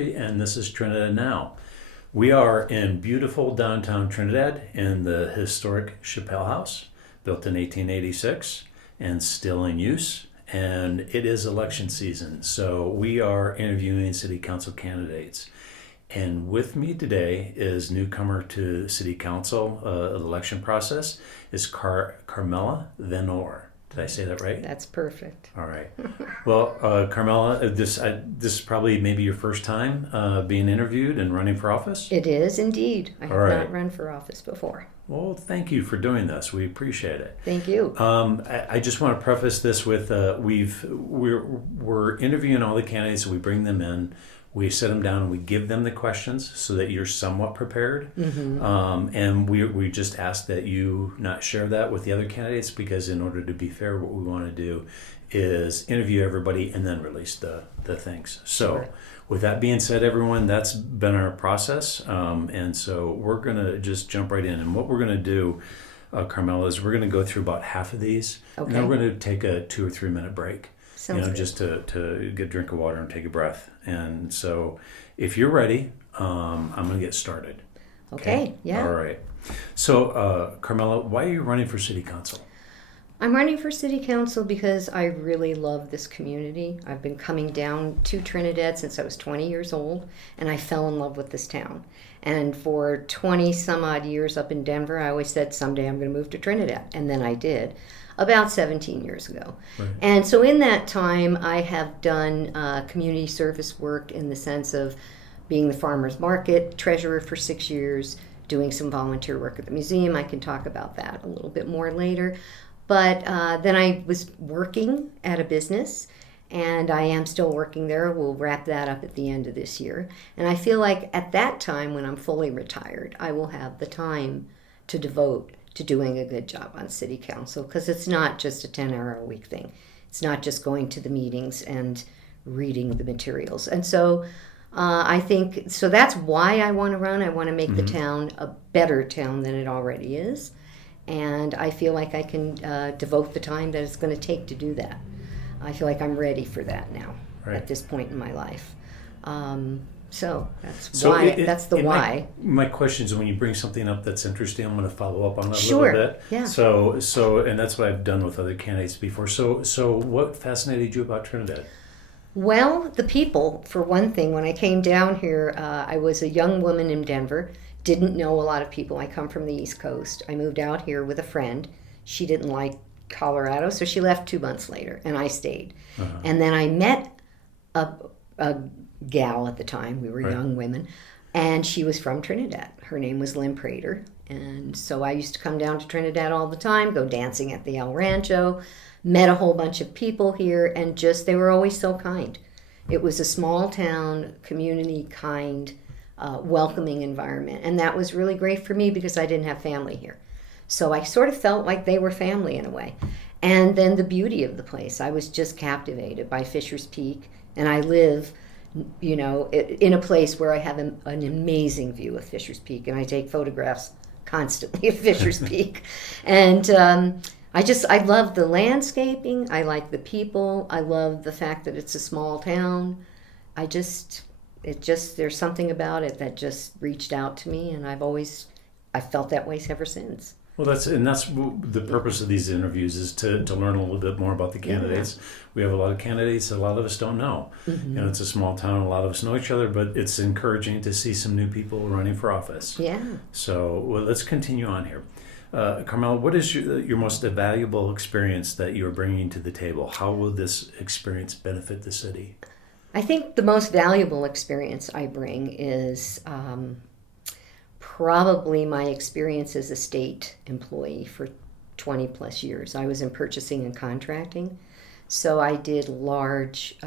Murphy, and this is Trinidad Now. We are in beautiful downtown Trinidad in the historic Chappelle House, built in 1886 and still in use. And it is election season, so we are interviewing city council candidates. And with me today is newcomer to city council election process is Carmella Vanore. Did I say that right? That's perfect. All right. Well, Carmella, this is probably maybe your first time being interviewed and running for office? It is indeed. I have right. not run for office before. Well, thank you for doing this. We appreciate it. Thank you. I just want to preface this with we're interviewing all the candidates. We bring them in. We sit them down and we give them the questions so that you're somewhat prepared. Mm-hmm. And we just ask that you not share that with the other candidates because in order to be fair, what we want to do is interview everybody and then release the things. So Sure. With that being said, everyone, that's been our process. And so we're going to just jump right in. And what we're going to do, Carmella, is we're going to go through about half of these. Okay. And then we're going to take a 2 or 3 minute break. Sounds good. Just to get a drink of water and take a breath. And so if you're ready, I'm going to get started. Okay, yeah. All right. So, Carmella, why are you running for city council? I'm running for city council because I really love this community. I've been coming down to Trinidad since I was 20 years old, and I fell in love with this town. And for 20 some odd years up in Denver, I always said someday I'm going to move to Trinidad, and then I did. About 17 years ago. Right. And so in that time, I have done community service work in the sense of being the farmer's market treasurer for 6 years, doing some volunteer work at the museum. I can talk about that a little bit more later. But then I was working at a business, and I am still working there. We'll wrap that up at the end of this year. And I feel like at that time, when I'm fully retired, I will have the time to devote to doing a good job on city council, because it's not just a 10-hour-a-week thing. It's not just going to the meetings and reading the materials. And so I think, so that's why I want to run. I want to make the town a better town than it already is. And I feel like I can devote the time that it's going to take to do that. I feel like I'm ready for that now at this point in my life. So that's why. That's the why. My question is, when you bring something up that's interesting, I'm going to follow up on it a Sure. little bit. Yeah. So, and that's what I've done with other candidates before. So what fascinated you about Trinidad? Well, the people, for one thing. When I came down here, I was a young woman in Denver. Didn't know a lot of people. I come from the East Coast. I moved out here with a friend. She didn't like Colorado, so she left 2 months later, and I stayed. Uh-huh. And then I met a gal at the time. We were young women, and she was from Trinidad. Her name was Lynn Prater, and so I used to come down to Trinidad all the time, go dancing at the El Rancho, met a whole bunch of people here, and just they were always so kind. It was a small town, community, kind, welcoming environment, and that was really great for me because I didn't have family here. So I sort of felt like they were family in a way. And then the beauty of the place. I was just captivated by Fisher's Peak, and I live in a place where I have an amazing view of Fisher's Peak, and I take photographs constantly of Fisher's Peak. And I love the landscaping. I like the people. I love the fact that it's a small town. There's something about it that just reached out to me, and I've felt that way ever since. Well, that's the purpose of these interviews is to learn a little bit more about the candidates. Yeah. We have a lot of candidates that a lot of us don't know. Mm-hmm. It's a small town. A lot of us know each other, but it's encouraging to see some new people running for office. Yeah. So let's continue on here. Carmella, what is your most valuable experience that you are bringing to the table? How will this experience benefit the city? I think the most valuable experience I bring is probably my experience as a state employee for 20 plus years. I was in purchasing and contracting, so I did large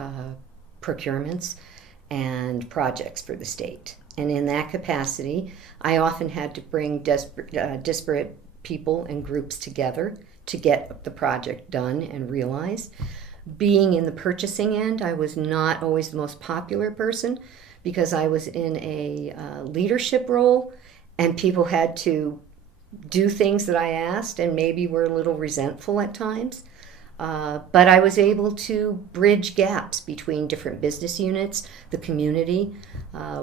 procurements and projects for the state. And in that capacity, I often had to bring disparate people and groups together to get the project done and realized. Being in the purchasing end, I was not always the most popular person because I was in a leadership role, and people had to do things that I asked and maybe were a little resentful at times. But I was able to bridge gaps between different business units, the community.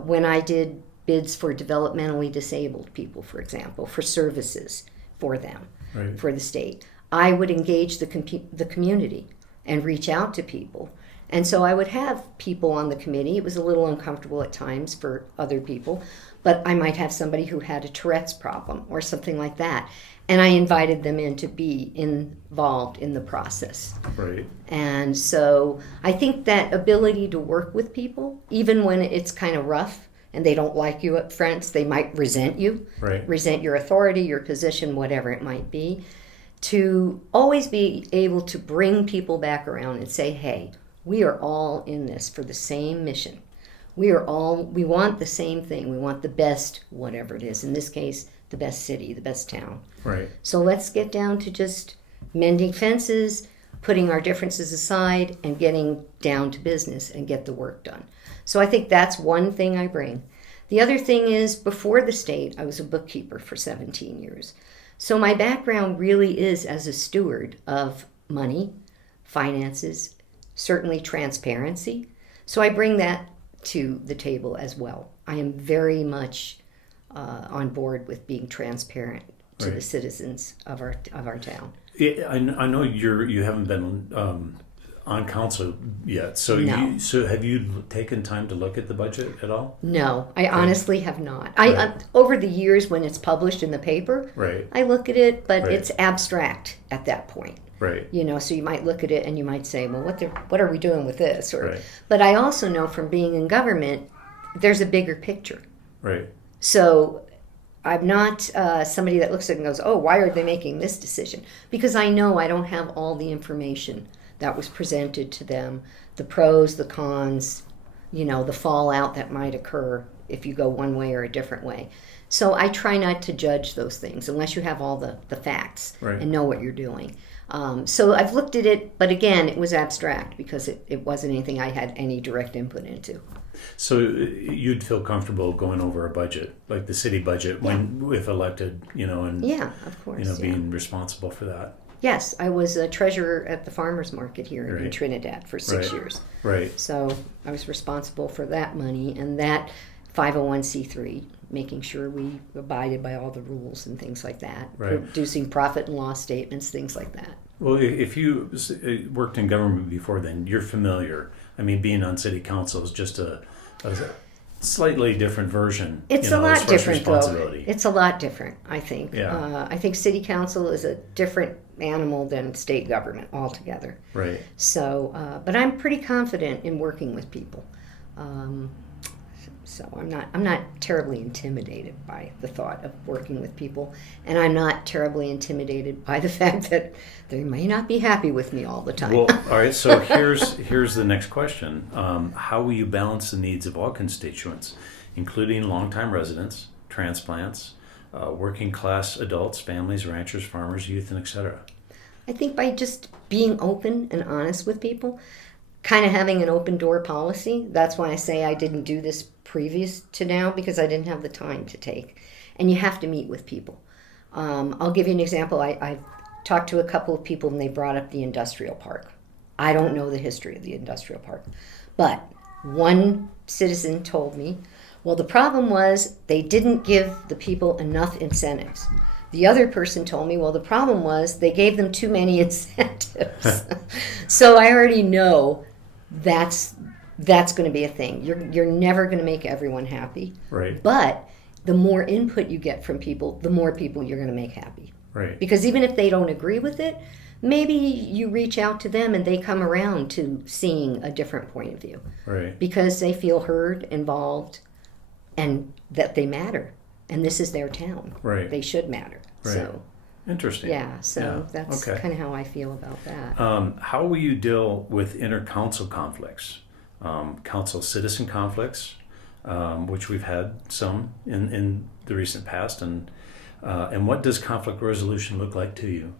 When I did bids for developmentally disabled people, for example, for services for them, Right. for the state, I would engage the community and reach out to people. And so I would have people on the committee. It was a little uncomfortable at times for other people, but I might have somebody who had a Tourette's problem or something like that. And I invited them in to be involved in the process. Right. And so I think that ability to work with people, even when it's kind of rough and they don't like you up front, they might resent you, Right. resent your authority, your position, whatever it might be, to always be able to bring people back around and say, hey, we are all in this for the same mission. We want the same thing. We want the best, whatever it is. In this case, the best city, the best town. Right. So let's get down to just mending fences, putting our differences aside, and getting down to business and get the work done. So I think that's one thing I bring. The other thing is, before the state, I was a bookkeeper for 17 years. So my background really is as a steward of money, finances, certainly transparency. So I bring that to the table as well. I am very much on board with being transparent to Right. the citizens of our town. Yeah, I know you haven't been on council yet. So No. so have you taken time to look at the budget at all? No, I honestly have not. Right. Over the years when it's published in the paper, Right. I look at it, but Right. it's abstract at that point. Right. So you might look at it and you might say, well, what are we doing with this? Right. But I also know from being in government, there's a bigger picture. Right. So I'm not somebody that looks at it and goes, oh, why are they making this decision? Because I know I don't have all the information that was presented to them, the pros, the cons, the fallout that might occur if you go one way or a different way. So I try not to judge those things unless you have all the facts Right. and know what you're doing. So I've looked at it, but again, it was abstract because it wasn't anything I had any direct input into. So you'd feel comfortable going over a budget, like the city budget, if elected, and Yeah, of course. yeah. being responsible for that. Yes, I was a treasurer at the farmers market here in Right. Trinidad for 6 Right. years. Right. So I was responsible for that money and that 501c3, making sure we abided by all the rules and things like that, Right. producing profit and loss statements, things like that. Well, if you worked in government before then, you're familiar. I mean, being on city council is just a slightly different version. It's as a lot far as different, though. responsibility. It's a lot different, I think. Yeah. I think city council is a different animal than state government altogether. Right. So, but I'm pretty confident in working with people. So I'm not terribly intimidated by the thought of working with people, and I'm not terribly intimidated by the fact that they may not be happy with me all the time. Well, all right. So here's the next question: how will you balance the needs of all constituents, including longtime residents, transplants, working class adults, families, ranchers, farmers, youth, and etc.? I think by just being open and honest with people, kind of having an open door policy. That's why I say I didn't do this previous to now, because I didn't have the time to take. And you have to meet with people. I'll give you an example. I talked to a couple of people and they brought up the industrial park. I don't know the history of the industrial park. But one citizen told me, well, the problem was they didn't give the people enough incentives. The other person told me, well, the problem was they gave them too many incentives. So I already know that's going to be a thing. You're never going to make everyone happy. Right. But the more input you get from people, the more people you're going to make happy. Right. Because even if they don't agree with it, maybe you reach out to them and they come around to seeing a different point of view. Right. Because they feel heard, involved, and that they matter. And this is their town. Right. They should matter. Right. So, Interesting. yeah, so Yeah. that's Okay. kind of how I feel about that. How will you deal with inter-council conflicts, council-citizen conflicts, which we've had some in the recent past, and what does conflict resolution look like to you?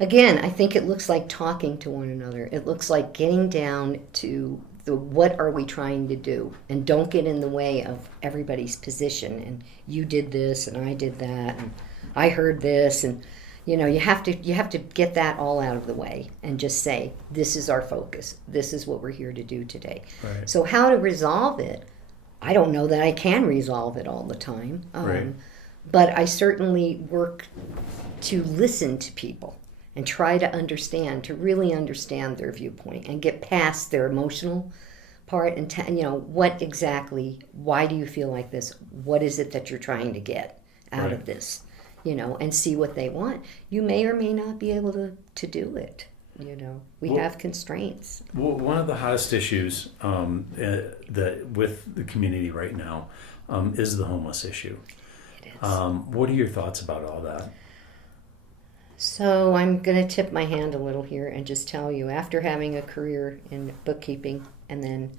Again, I think it looks like talking to one another. It looks like getting down to what are we trying to do, and don't get in the way of everybody's position. And you did this, and I did that, and I heard this, and You have to get that all out of the way and just say, this is our focus. This is what we're here to do today. Right. So how to resolve it, I don't know that I can resolve it all the time. Right. But I certainly work to listen to people and try to understand, to really understand their viewpoint and get past their emotional part and, what exactly, why do you feel like this? What is it that you're trying to get out of this? And see what they want. You may or may not be able to do it. We have constraints. Well, one of the hottest issues with the community right now is the homeless issue. It is. What are your thoughts about all that? So I'm going to tip my hand a little here and just tell you, after having a career in bookkeeping and then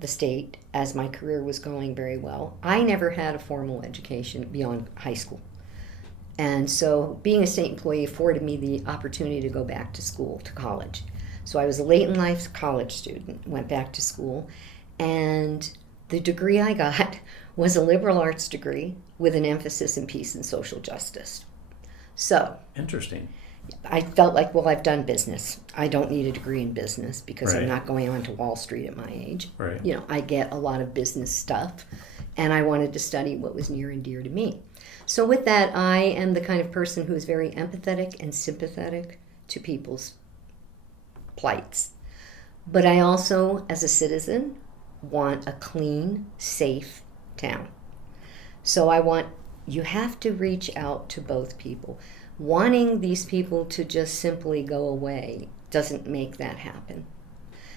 the state, as my career was going very well, I never had a formal education beyond high school. And so being a state employee afforded me the opportunity to go back to school, to college. So I was a late in life college student, went back to school, and the degree I got was a liberal arts degree with an emphasis in peace and social justice. So Interesting. I felt like, well, I've done business. I don't need a degree in business because Right. I'm not going on to Wall Street at my age. Right. I get a lot of business stuff, and I wanted to study what was near and dear to me. So with that, I am the kind of person who is very empathetic and sympathetic to people's plights. But I also, as a citizen, want a clean, safe town. So you have to reach out to both people. Wanting these people to just simply go away doesn't make that happen.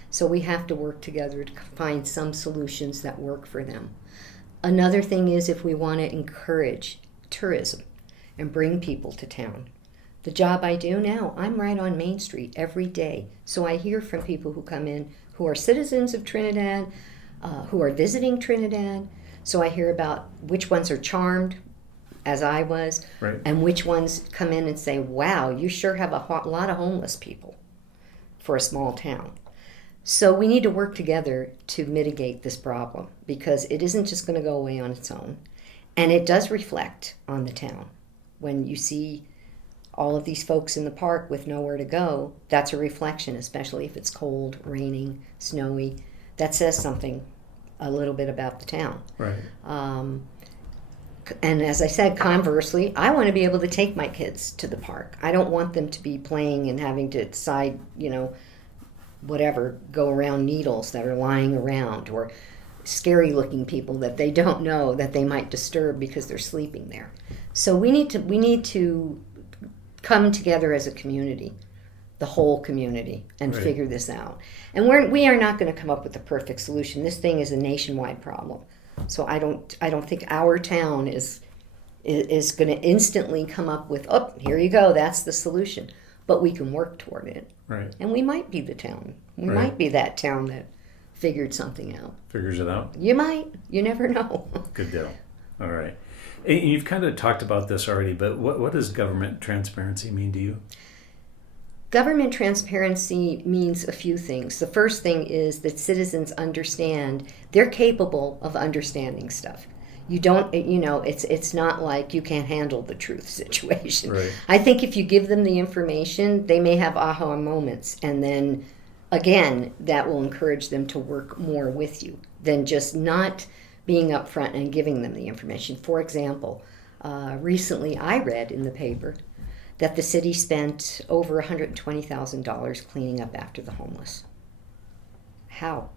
So we have to work together to find some solutions that work for them. Another thing is, if we want to encourage tourism and bring people to town. The job I do now, I'm right on Main Street every day. So I hear from people who come in who are citizens of Trinidad, who are visiting Trinidad. So I hear about which ones are charmed, as I was, Right. and which ones come in and say, wow, you sure have a lot of homeless people for a small town. So we need to work together to mitigate this problem, because it isn't just going to go away on its own. And it does reflect on the town. When you see all of these folks in the park with nowhere to go, that's a reflection, especially if it's cold, raining, snowy. That says something a little bit about the town. Right. And as I said, conversely, I want to be able to take my kids to the park. I don't want them to be playing and having to decide, go around needles that are lying around, or scary looking people that they don't know that they might disturb because they're sleeping there. So we need to come together as a community, the whole community, and Right. figure this out. And we are not going to come up with the perfect solution. This thing is a nationwide problem. So I don't think our town is going to instantly come up with, oh, here you go, that's the solution. But we can work toward it. Right. And we might be the town. We Right. might be that town that figured something out. Figures it out. You might. You never know. Good deal. All right. And you've kind of talked about this already, but what does government transparency mean to you? Government transparency means a few things. The first thing is that citizens understand they're capable of understanding stuff. You don't, it's not like you can't handle the truth situation. Right. I think if you give them the information, they may have aha moments, and then again, that will encourage them to work more with you than just not being upfront and giving them the information. For example, recently I read in the paper that the city spent over $120,000 cleaning up after the homeless. How?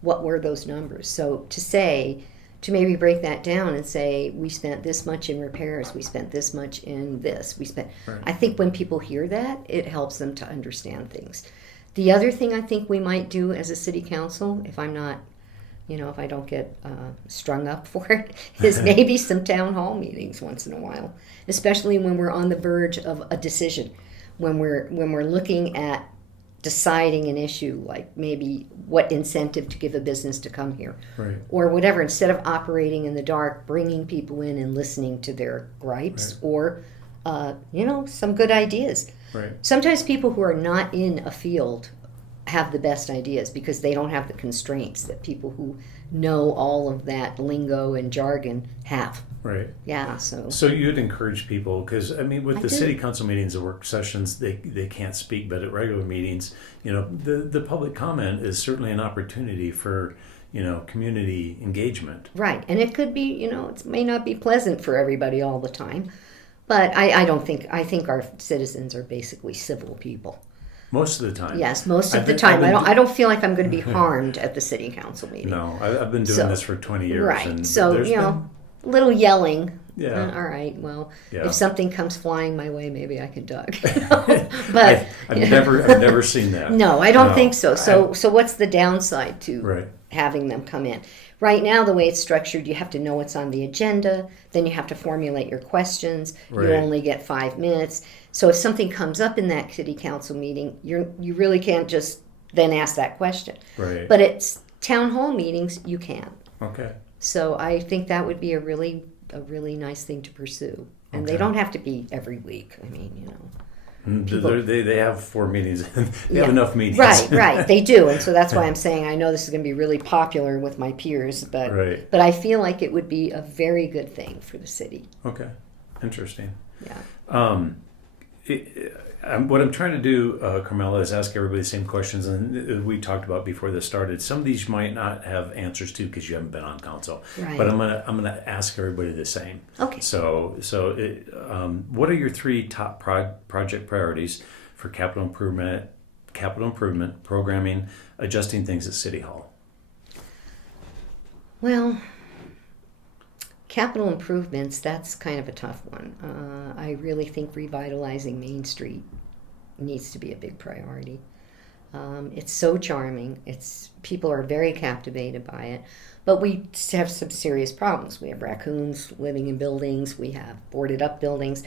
What were those numbers? So to maybe break that down and say, we spent this much in repairs, we spent this much in this, Right. I think when people hear that, it helps them to understand things. The other thing I think we might do as a city council, if I'm not, if I don't get strung up for it, is maybe some town hall meetings once in a while, especially when we're on the verge of a decision, when we're looking at deciding an issue, like maybe what incentive to give a business to come here, Right. or whatever. Instead of operating in the dark, bringing people in and listening to their gripes, Right. or some good ideas. Right. Sometimes people who are not in a field have the best ideas because they don't have the constraints that people who know all of that lingo and jargon have. Right. Yeah, so So you'd encourage people, because I mean, with I the do. city council meetings, the work sessions, they can't speak, but at regular meetings, the public comment is certainly an opportunity for, community engagement. Right, and it could be, it may not be pleasant for everybody all the time, but I don't think, I think our citizens are basically civil people. Most of the time. Yes, most of I've the been- time. I've been I don't feel like I'm going to be harmed at the city council meeting. No, I've been doing So- this for 20 years. Right, And so, there's a little yelling. Yeah. All right, well, Yeah. if something comes flying my way, maybe I can duck. But I've never seen that. no, I don't No. think so. So what's the downside to Right. having them come in? Right now, the way it's structured, you have to know what's on the agenda. Then you have to formulate your questions. Right. You only get 5 minutes. So if something comes up in that city council meeting, you really can't just then ask that question. Right. But at town hall meetings, you can. Okay. So I think that would be a really nice thing to pursue. And they Okay. don't have to be every week. I mean, They have 4 meetings. They Yeah. have enough meetings. Right. They do, and so that's why I'm saying I know this is going to be really popular with my peers, but Right. but I feel like it would be a very good thing for the city. Okay. Interesting. Yeah. What I'm trying to do, Carmella, is ask everybody the same questions, and we talked about before this started. Some of these you might not have answers to because you haven't been on council, Right. but I'm gonna ask everybody the same. Okay. What are your 3 top project priorities for capital improvement, programming, adjusting things at City Hall? Well, capital improvements, that's kind of a tough one. I really think revitalizing Main Street needs to be a big priority. It's so charming. People are very captivated by it, but we have some serious problems. We have raccoons living in buildings. We have boarded up buildings.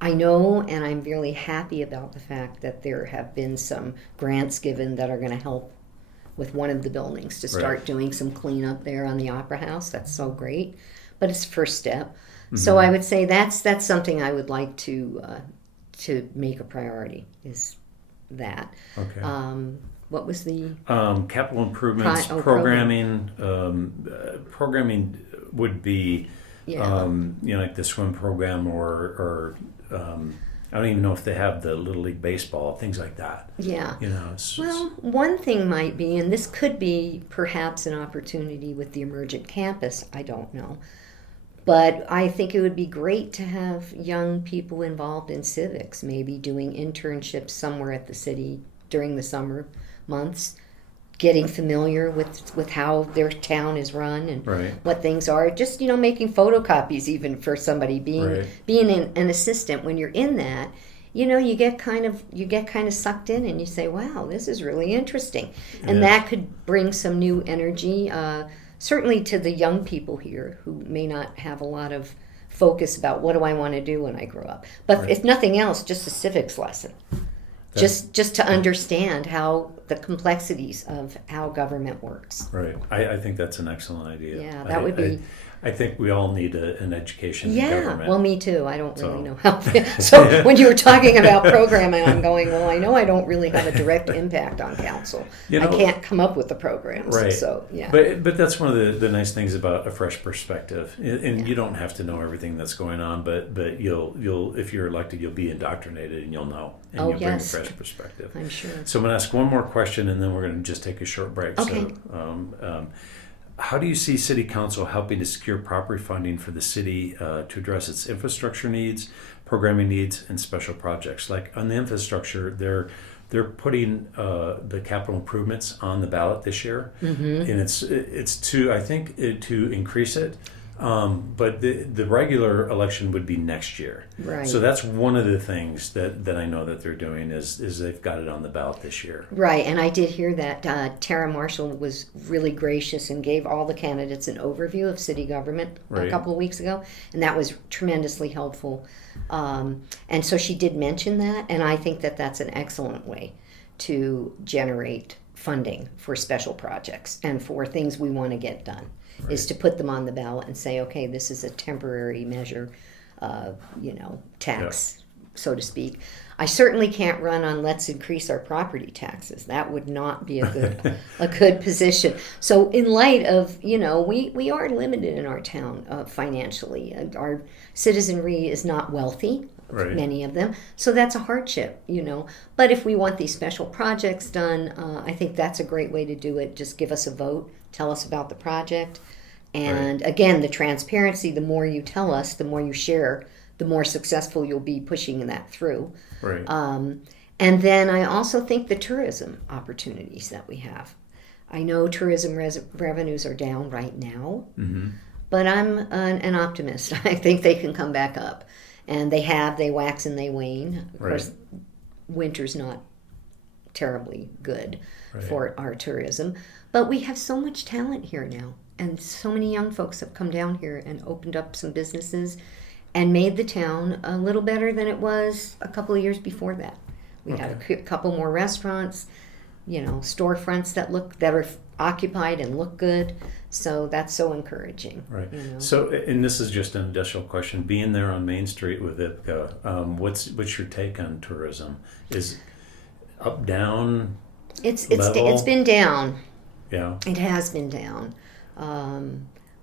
I know, and I'm really happy about the fact that there have been some grants given that are going to help with one of the buildings to start Right. doing some cleanup there on the Opera House. That's so great, but it's the first step. So I would say that's something I would like to make a priority. Is that Okay. what was the Capital improvements, programming. Programming would be, yeah like the swim program or I don't even know if they have the Little League baseball, things like that. yeah. It's- Well, one thing might be, and this could be perhaps an opportunity with the emergent campus, I don't know. But I think it would be great to have young people involved in civics, maybe doing internships somewhere at the city during the summer months, getting familiar with how their town is run and Right. what things are. Just, making photocopies even for somebody, being an assistant. When you're in that, you get kind of sucked in and you say, wow, this is really interesting. And Yeah. that could bring some new energy, certainly to the young people here who may not have a lot of focus about what do I want to do when I grow up. But Right. if nothing else, just a civics lesson. Just to understand how the complexities of how government works. Right. I think that's an excellent idea. Yeah, that would be. I think we all need an education in Yeah, government. well, me too. I don't really So- know how. So when you were talking about programming, I'm going, well, I know I don't really have a direct impact on council. I can't come up with the programs. Right. So, yeah. But that's one of the nice things about a fresh perspective. And you don't have to know everything that's going on, but you'll if you're elected, you'll be indoctrinated and you'll know. And you'll yes. bring a fresh perspective. I'm sure. So I'm going to ask one more question, and then we're going to just take a short break. Okay. So, how do you see City Council helping to secure proper funding for the city to address its infrastructure needs, programming needs, and special projects? Like on the infrastructure, they're putting the capital improvements on the ballot this year, and it's to increase it. But the regular election would be next year. Right. So that's one of the things that I know that they're doing is they've got it on the ballot this year. Right, and I did hear that Tara Marshall was really gracious and gave all the candidates an overview of city government Right. a couple of weeks ago, and that was tremendously helpful. And so she did mention that, and I think that that's an excellent way to generate funding for special projects and for things we want to get done. Is to put them on the ballot and say, okay, this is a temporary measure, tax so to speak. I certainly can't run on let's increase our property taxes. That would not be a good position. So in light of, we are limited in our town financially. Our citizenry is not wealthy, Right. many of them. So that's a hardship, But if we want these special projects done, I think that's a great way to do it. Just give us a vote, tell us about the project. And again, the transparency, the more you tell us, the more you share, the more successful you'll be pushing that through. Right. And then I also think the tourism opportunities that we have. I know tourism revenues are down right now, but I'm an optimist. I think they can come back up. And they wax and they wane. Of course, winter's not terribly good for our tourism. But we have so much talent here now. And so many young folks have come down here and opened up some businesses and made the town a little better than it was a couple of years before that. We have a couple more restaurants, storefronts that are occupied and look good. So that's so encouraging. Right. So, and this is just an additional question. Being there on Main Street with IPCA, what's your take on tourism? Is up, down, level? It's been down. Yeah. It has been down.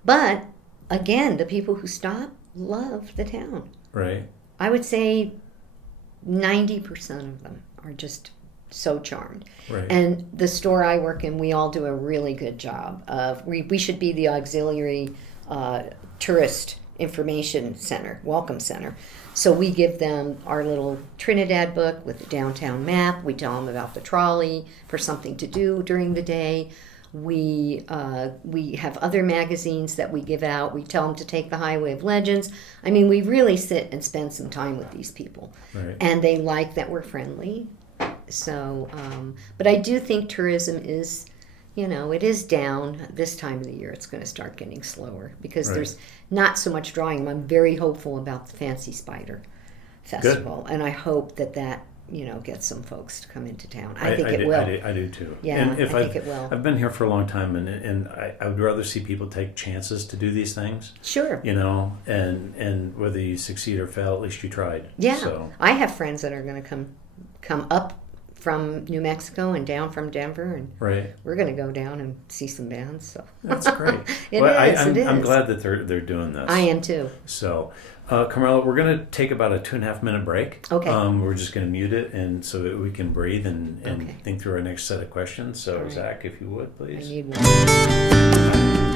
But again, the people who stop love the town. Right. I would say 90% of them are just so charmed. Right. And the store I work in, we all do a really good job of, we should be the auxiliary tourist information center, welcome center. So we give them our little Trinidad book with the downtown map. We tell them about the trolley for something to do during the day. We have other magazines that we give out. We tell them to take the Highway of Legends. I mean, we really sit and spend some time with these people. Right. And they like that we're friendly. So, but I do think tourism is, it is down this time of the year. It's going to start getting slower because there's not so much drawing. I'm very hopeful about the Fancy Spider Festival. Good. And I hope that gets some folks to come into town. I think it will. I do too. Yeah, and I think it will. I've been here for a long time, and I would rather see people take chances to do these things. Sure. And whether you succeed or fail, at least you tried. Yeah. So. I have friends that are going to come up from New Mexico and down from Denver, and we're going to go down and see some bands. So that's great. It is. I'm glad that they're doing this. I am too. So, Carmella, we're going to take about a 2.5 minute break. Okay. We're just going to mute it, and so that we can breathe and think through our next set of questions. So, right. Zach, if you would, please. I need one.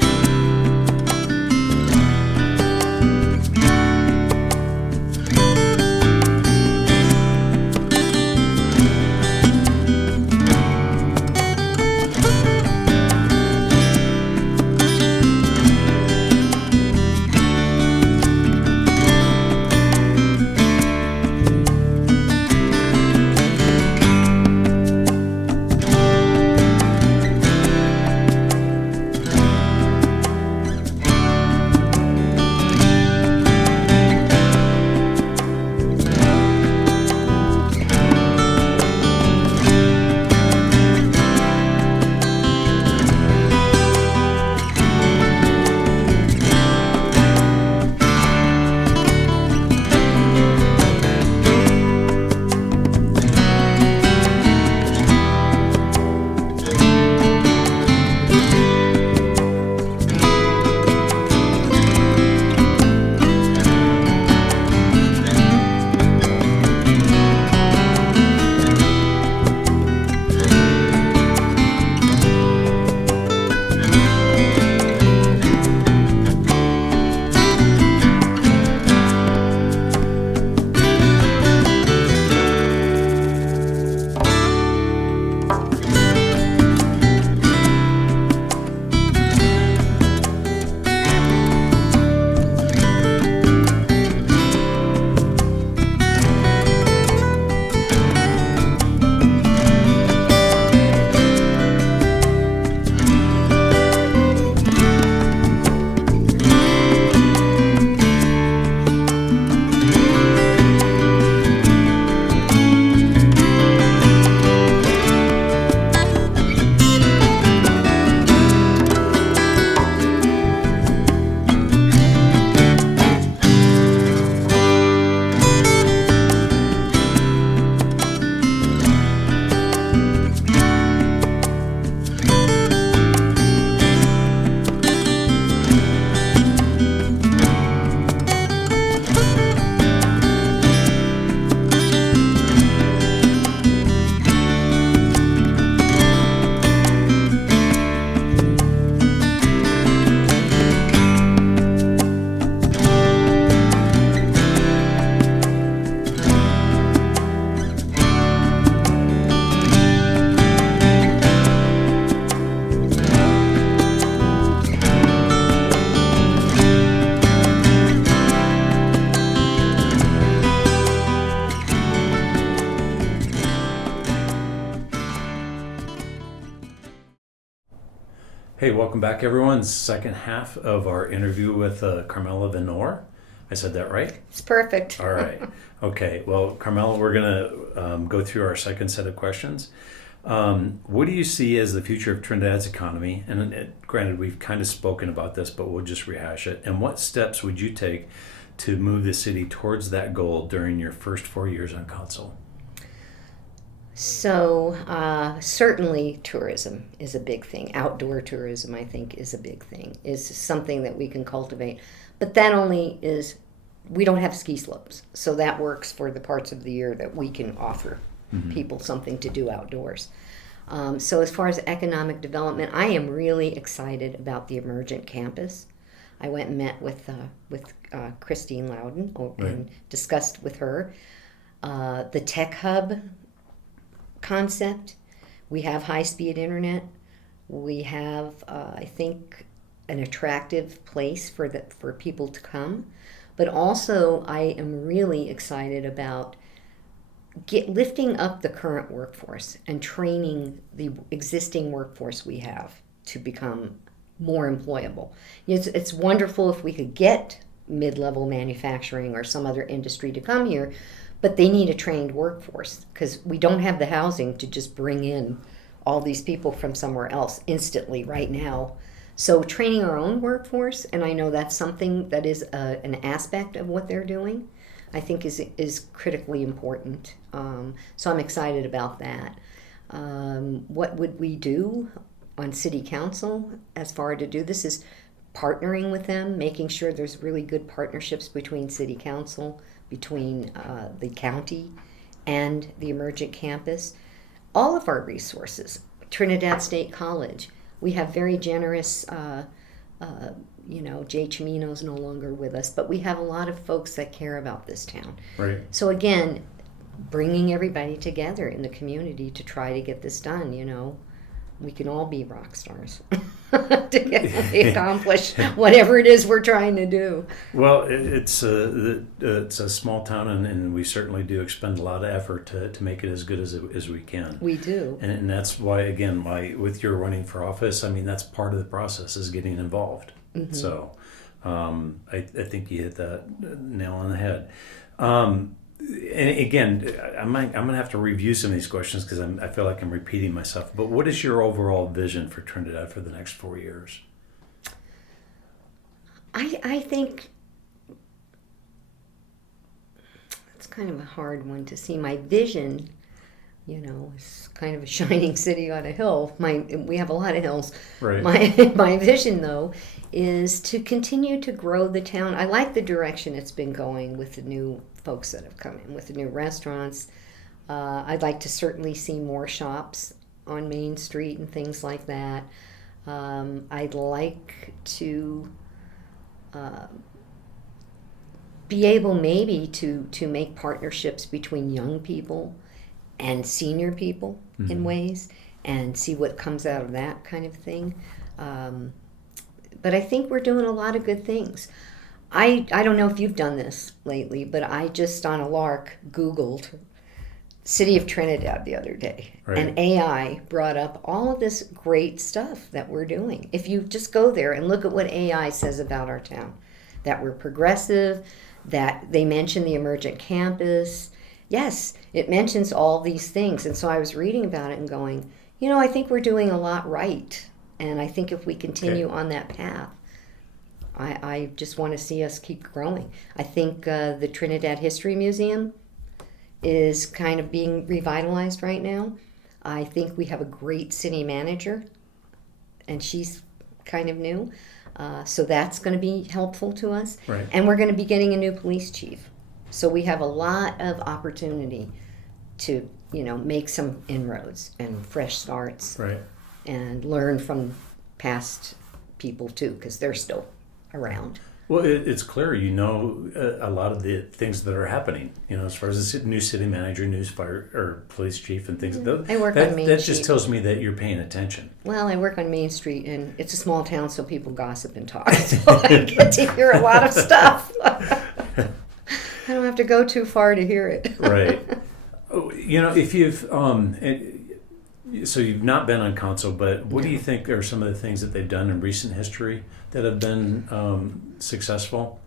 Hey, welcome back, everyone. Second half of our interview with Carmella Vanore. I said that right? It's perfect. All right. Okay. Well, Carmella, we're going to go through our second set of questions. What do you see as the future of Trinidad's economy? And granted, we've kind of spoken about this, but we'll just rehash it. And what steps would you take to move the city towards that goal during your first 4 years on council? So certainly tourism is a big thing. Outdoor tourism, I think, is a big thing, is something that we can cultivate. But that only is, we don't have ski slopes. So that works for the parts of the year that we can offer people something to do outdoors. So as far as economic development, I am really excited about the emergent campus. I went and met with Christine Loudon and discussed with her the tech hub concept. We have high-speed internet. We have, I think, an attractive place for people to come. But also, I am really excited about lifting up the current workforce and training the existing workforce we have to become more employable. It's wonderful if we could get mid-level manufacturing or some other industry to come here, but they need a trained workforce because we don't have the housing to just bring in all these people from somewhere else instantly right now. So training our own workforce, and I know that's something that is an aspect of what they're doing, I think is critically important. So I'm excited about that. What would we do on city council as far to do this is partnering with them, making sure there's really good partnerships between city council, between the county and the emergent campus. All of our resources, Trinidad State College, we have very generous, Jay Chimino's no longer with us, but we have a lot of folks that care about this town. Right. So again, bringing everybody together in the community to try to get this done, we can all be rock stars to accomplish whatever it is we're trying to do. Well, it's a small town, and we certainly do expend a lot of effort to make it as good as we can. We do. And that's why, again, with your running for office, I mean, that's part of the process is getting involved. Mm-hmm. So I think you hit that nail on the head. And again, I'm going to have to review some of these questions because I feel like I'm repeating myself. But what is your overall vision for Trinidad for the next 4 years? I think it's kind of a hard one to see. My vision, is kind of a shining city on a hill. We have a lot of hills. Right. My vision, though, is to continue to grow the town. I like the direction it's been going with the new folks that have come in, with the new restaurants. I'd like to certainly see more shops on Main Street and things like that. I'd like to be able maybe to make partnerships between young people and senior people in ways and see what comes out of that kind of thing. But I think we're doing a lot of good things. I don't know if you've done this lately, but I just on a lark Googled City of Trinidad the other day. Right. And AI brought up all of this great stuff that we're doing. If you just go there and look at what AI says about our town, that we're progressive, that they mention the emergent campus. Yes, it mentions all these things. And so I was reading about it and going, I think we're doing a lot right. And I think if we continue on that path, I just want to see us keep growing. I think the Trinidad History Museum is kind of being revitalized right now. I think we have a great city manager, and she's kind of new. So that's going to be helpful to us. Right. And we're going to be getting a new police chief. So we have a lot of opportunity to, make some inroads and fresh starts. Right. And learn from past people, too, because they're still around. Well, it's clear a lot of the things that are happening, as far as the new city manager, new fire or police chief and things. I work on Main Street. That just tells me that you're paying attention. Well, I work on Main Street, and it's a small town, so people gossip and talk. So I get to hear a lot of stuff. I don't have to go too far to hear it. Right. If you've so you've not been on council, but what do No. you think are some of the things that they've done in recent history that have been successful?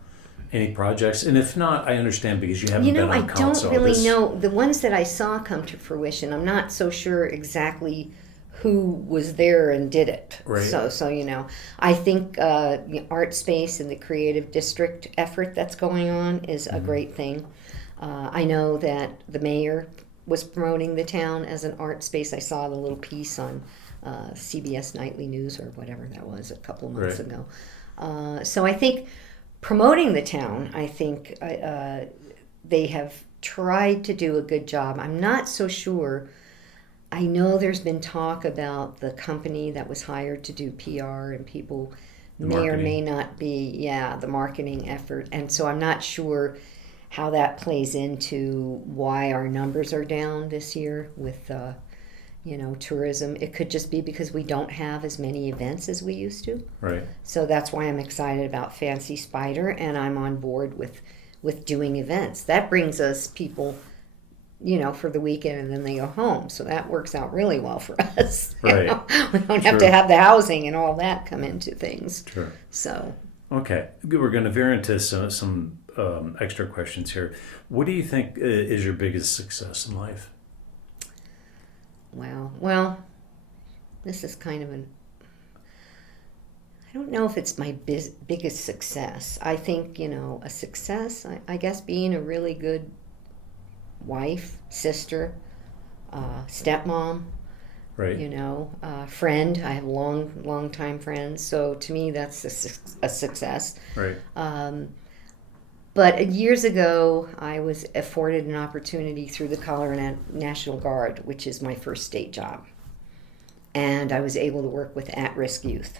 Any projects? And if not, I understand because you haven't You been know, I on council. don't really know. The ones that I saw come to fruition, I'm not so sure exactly who was there and did it. Right. So you know, I think the art space and the creative district effort that's going on is a great thing. I know that the mayor was promoting the town as an art space. I saw the little piece on CBS Nightly News or whatever that was a couple of months Right. ago. So I think promoting the town, I think they have tried to do a good job. I'm not so sure. I know there's been talk about the company that was hired to do PR and people The may or may marketing. not be, the marketing effort. And so I'm not sure how that plays into why our numbers are down this year with, tourism. It could just be because we don't have as many events as we used to. Right. So that's why I'm excited about Fancy Spider, and I'm on board with doing events. That brings us people, for the weekend, and then they go home. So that works out really well for us. Right. We don't have True. to have the housing and all that come into things. Sure. So Okay. We're going to veer into some extra questions here. What do you think is your biggest success in life? wow. Well, this is kind of I don't know if it's my biggest success. I think, a success, I guess being a really good wife, sister, stepmom, Right. friend. I have long time friends. So to me, that's a success. Right. But years ago, I was afforded an opportunity through the Colorado National Guard, which is my first state job. And I was able to work with at-risk youth.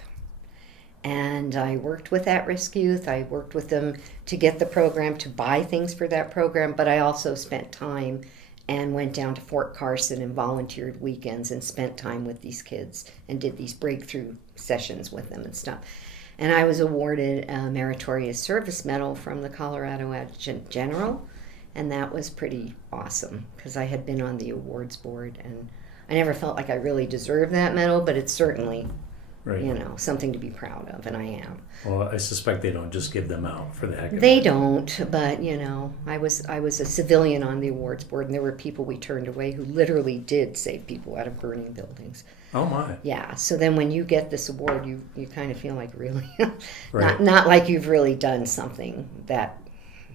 And I worked with at-risk youth. I worked with them to get the program, to buy things for that program. But I also spent time and went down to Fort Carson and volunteered weekends and spent time with these kids and did these breakthrough sessions with them and stuff. And I was awarded a Meritorious Service Medal from the Colorado Adjutant General, and that was pretty awesome because I had been on the awards board, and I never felt like I really deserved that medal, but it's certainly, Right. something to be proud of, and I am. Well, I suspect they don't just give them out for the heck of They it. don't, but I was a civilian on the awards board, and there were people we turned away who literally did save people out of burning buildings. Oh my. Yeah, so then when you get this award, you kind of feel like really, Right. not like you've really done something that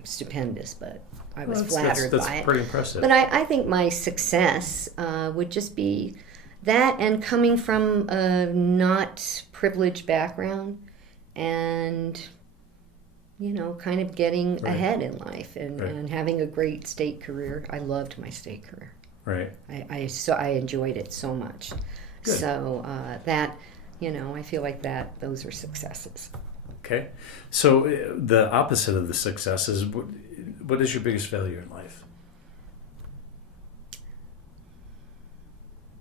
stupendous, but I was Well, flattered that's by it. pretty impressive. But I think my success would just be that, and coming from a not privileged background, and kind of getting Right. ahead in life, and, Right. and having a great state career. I loved my state career. Right. I enjoyed it so much. Good. So that, I feel like those are successes. Okay. So the opposite of the success is what is your biggest failure in life?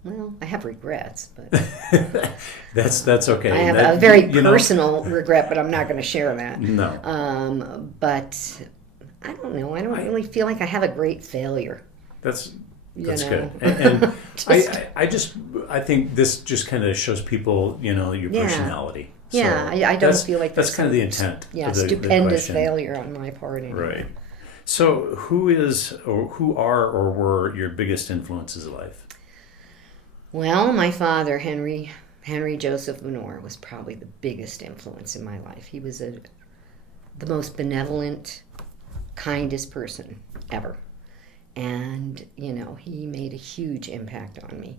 Well, I have regrets, but That's okay. I have That- a very you know- personal regret, but I'm not going to share that. No. But I don't know. I don't really feel like I have a great failure. That's You That's know. good. And Just- I think this just kind of shows people, your Yeah. personality. Yeah, So I don't that's- feel like that's there's kind of the some- intent. Yeah, of the stupendous question. failure on my part. Anyway. Right. So who are or were your biggest influences in life? Well, my father, Henry Joseph Vanore, was probably the biggest influence in my life. He was the most benevolent, kindest person ever. And, he made a huge impact on me.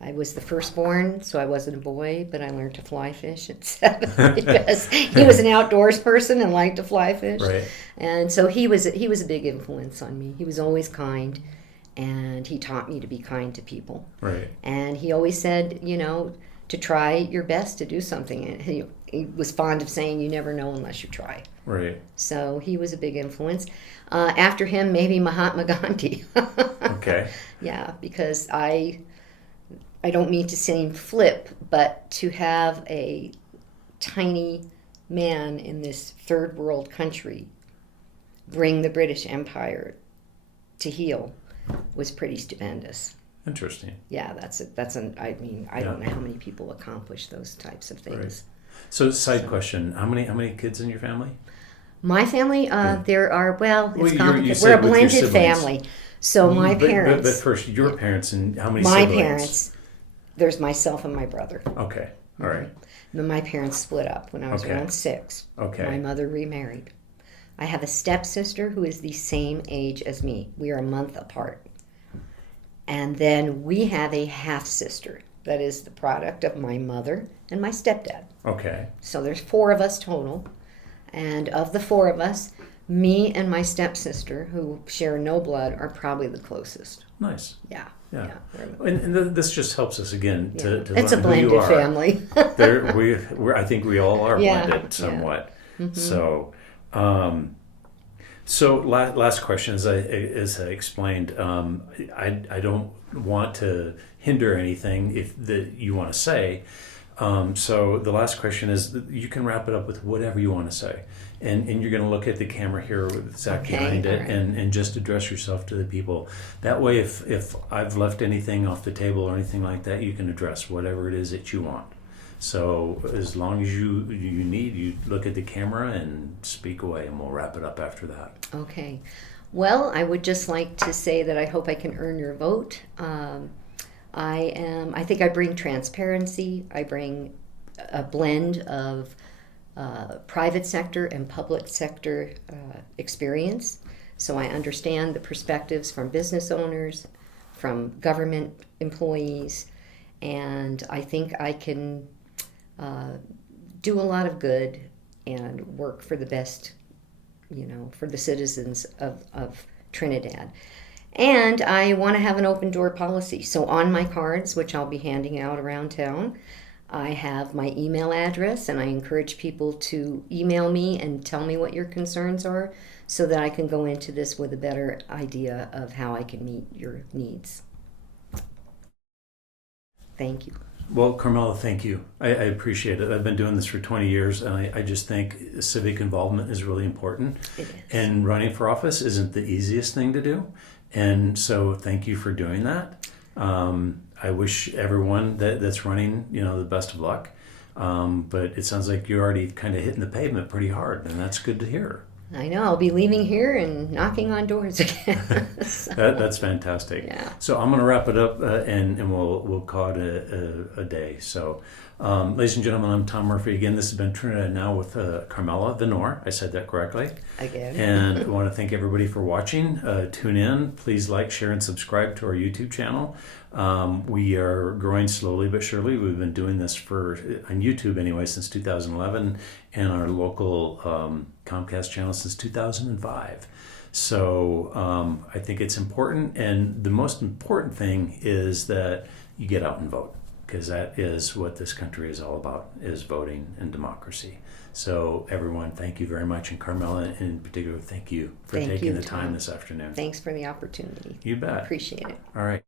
I was the firstborn, so I wasn't a boy, but I learned to fly fish at 7 because he was an outdoors person and liked to fly fish. Right. And so he was a big influence on me. He was always kind, and he taught me to be kind to people. Right. And he always said, to try your best to do something. And he was fond of saying, you never know unless you try. Right. So he was a big influence. After him, maybe Mahatma Gandhi. Okay. Yeah, because I don't mean to seem flip, but to have a tiny man in this third world country bring the British Empire to heel was pretty stupendous. Interesting. Yeah, I mean, I don't know how many people accomplish those types of things. So, side question: How many kids in your family? My family, there are, well, Well, it's you complicated. said We're a with your blended siblings. family. So my But parents, first, your parents and how many my siblings? parents, there's myself and my brother. Okay. All right. Then my parents split up when I was Okay. around 6. Okay. My mother remarried. I have a stepsister who is the same age as me. We are a month apart. And then we have a half sister that is the product of my mother and my stepdad. Okay. So there's 4 of us total. And of the 4 of us, me and my stepsister, who share no blood, are probably the closest. Nice. Yeah. Yeah. And this just helps us again to It's a learn who blended you are. family. I think we all are Yeah, blended somewhat. yeah. Mm-hmm. So last question, as I explained, I don't want to hinder anything that you want to say. So the last question is, you can wrap it up with whatever you want to say. And you're going to look at the camera here with Zach behind it, right. and just address yourself to the people. That way, if I've left anything off the table or anything like that, you can address whatever it is that you want. So as long as you look at the camera and speak away, and we'll wrap it up after that. Okay. Well, I would just like to say that I hope I can earn your vote. I think I bring transparency. I bring a blend of private sector and public sector experience. So I understand the perspectives from business owners, from government employees, and I think I can do a lot of good and work for the best, for the citizens of Trinidad. And I want to have an open door policy. So on my cards, which I'll be handing out around town, I have my email address, and I encourage people to email me and tell me what your concerns are so that I can go into this with a better idea of how I can meet your needs. Thank you. Well, Carmella, thank you. I appreciate it. I've been doing this for 20 years, and I just think civic involvement is really important. It is. And running for office isn't the easiest thing to do. And so thank you for doing that. I wish everyone that's running, the best of luck. But it sounds like you're already kind of hitting the pavement pretty hard, and that's good to hear. I know. I'll be leaving here and knocking on doors again. So, That's fantastic. Yeah. So I'm going to wrap it up, and we'll call it a day. So, ladies and gentlemen, I'm Tom Murphy again. This has been Trinidad Now with Carmella Vanore. I said that correctly. Again. And I want to thank everybody for watching. Tune in. Please like, share, and subscribe to our YouTube channel. We are growing slowly but surely. We've been doing this on YouTube anyway since 2011, and our local Comcast channel since 2005. So I think it's important, and the most important thing is that you get out and vote, because that is what this country is all about, is voting and democracy. So everyone, thank you very much, and Carmella in particular, thank you for taking the time this afternoon. Thanks for the opportunity. You bet. Appreciate it. All right.